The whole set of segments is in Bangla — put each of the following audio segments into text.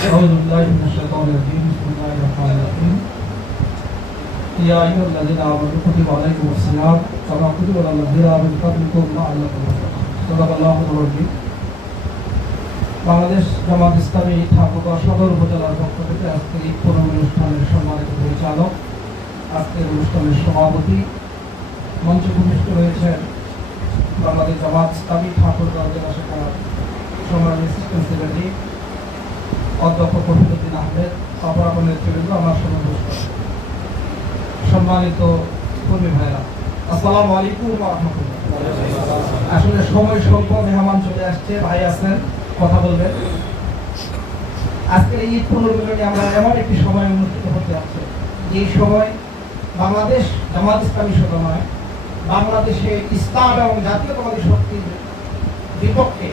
أعوذ بالله من الشيطان الرجيم بسم الله الرحمن الرحيم يا أيها الذين آمنوا كتب عليكم الصيام كما كتب على الذين من قبلكم لعلكم تتقون صدق الله العظيم বাংলাদেশ জামাত ইসলামী ঠাকুরগাঁও সদর উপজেলার পক্ষ থেকে আজকের এই পুরো অনুষ্ঠানের সম্মানিত পরিচালক, আজকের অনুষ্ঠানের সভাপতি, মঞ্চে উপবিষ্ট রয়েছেন বাংলাদেশ জামাত ইসলামী ঠাকুরগাঁও জেলা শাখার সম্মানিত অ্যাসিস্ট্যান্ট সেক্রেটারি অধ্যক্ষ ফরিদুদ্দিন আহমেদ, অপরাপর নেতৃবৃন্দ, আমার সম্মানিত কর্মী ভাইরা, আসসালামু আলাইকুম ওয়া রাহমাতুল্লাহ। আসলে সময় স্বল্প, মেহমান চলে আসছে, ভাই আছেন, কথা বলবেন। আজকের এই পুনর্মিলনে আমরা এমন একটি সময় অনুষ্ঠিত হতে যাচ্ছে, এই সময় বাংলাদেশ জামাত ইসলামী শুধু নয়, বাংলাদেশে ইসলাম এবং জাতীয়তাবাদী শক্তির বিপক্ষে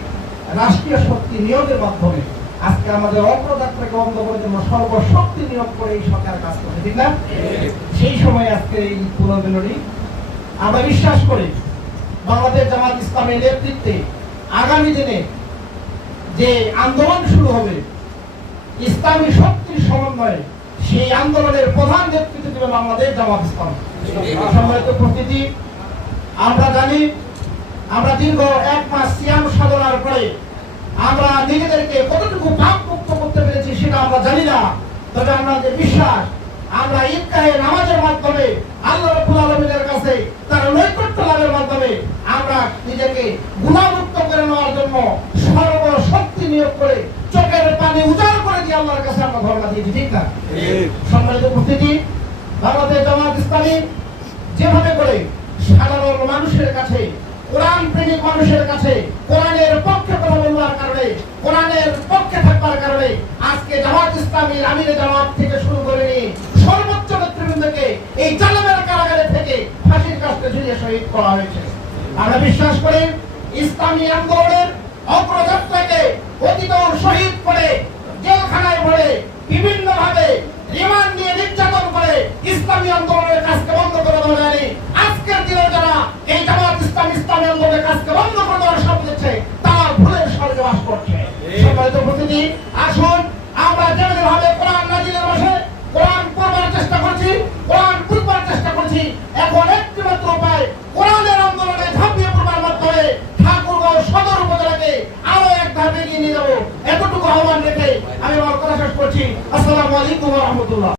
রাষ্ট্রীয় শক্তি নিয়োগের মাধ্যমে আজকে আমাদের অগ্রযাত্রাকে বন্ধ করার জন্য সর্বশক্তি নিয়োগ করে এই সরকার কাজ করছে, ঠিক না? সেই সময় আজকে এই পুনর্মিলনী আমরা বিশ্বাস করি বাংলাদেশ জামাত ইসলামের নেতৃত্বে আগামী দিনে যে আন্দোলন শুরু হবে ইসলামী শক্তির সমন্বয়ে, সেই আন্দোলনের প্রধান নেতৃত্ব দেবে বাংলাদেশ জামাত ইসলাম। সম্মানিত উপস্থিতি, আমরা জানি আমরা দীর্ঘ 1 মাস সিয়াম সাধনার পরে আমরা নিজেদেরকে কতটুকু পাপ মুক্ত করতে পেরেছি সেটা আমরা জানি না, তবে আমাদের বিশ্বাস আমরা ঈদগাহে নামাজের মাধ্যমে আল্লাহ রাব্বুল আলামিনের কাছে তার নৈকট্য লাভের মাধ্যমে আমরা নিজেকে গুনাহমুক্ত করে নেওয়ার জন্য সর্বশক্তি নিয়োগ করে চোখের পানি উজাড় করে দিয়ে আল্লাহর কাছে আমরা ধর্ণা দিয়েছি, ঠিক না? সম্মানিত উপস্থিতি, বাংলাদেশ জামাত ইসলামী যেভাবে করে সাধারণ মানুষের কাছে, কোরআন প্রেমিক মানুষের কাছে কোরআনের পক্ষে কথা বলার কারণে, কোরআনের পক্ষে থাকবার কারণে আজকে জামাত ইসলামীর আমিরে জামাত থেকে শুরু করে নিয়ে সর্বোচ্চ নেতৃবৃন্দকে এই জালেমের কারাগারে থেকে ফাঁসির কাস্টে ঝুলিয়ে শহীদ করা হয়েছে। আমরা বিশ্বাস করি ইসলামী আন্দোলনের অগ্রযাত্রাকে অতীতর শহীদ করে জেলখানায় ভরে বিভিন্ন ভাবে রিমান্ড নিয়ে নির্যাতন করে ইসলামী আন্দোলনের কাজকে বন্ধ করে দেওয়া যায়নি। আজকের দিনে যারা এই জামাত ইসলামী আন্দোলনের কাজকে বন্ধ করে দেওয়ার স্বপ্ন দেখছে তারা ভুলের স্বর্গে বাস করছে। সম্মানিত উপস্থিতি, আসুন আমরা যেভাবে কোরআন নাজিলের বসে কোরআন পড়বার চেষ্টা করছি, কোরআন বুঝবার চেষ্টা করছি, এখন একটিমাত্র উপায় কোরআনের আন্দোলনে ঝাঁপিয়ে পড়বার মাধ্যমে ঠাকুরগাঁও সদর উপজেলাকে আরো এক ধাপ এগিয়ে নিয়ে যাবো, এতটুকু আহ্বান রেখে আমি আমার কথা শেষ করছি। আসসালামু আলাইকুম ওয়া রাহমাতুল্লাহ।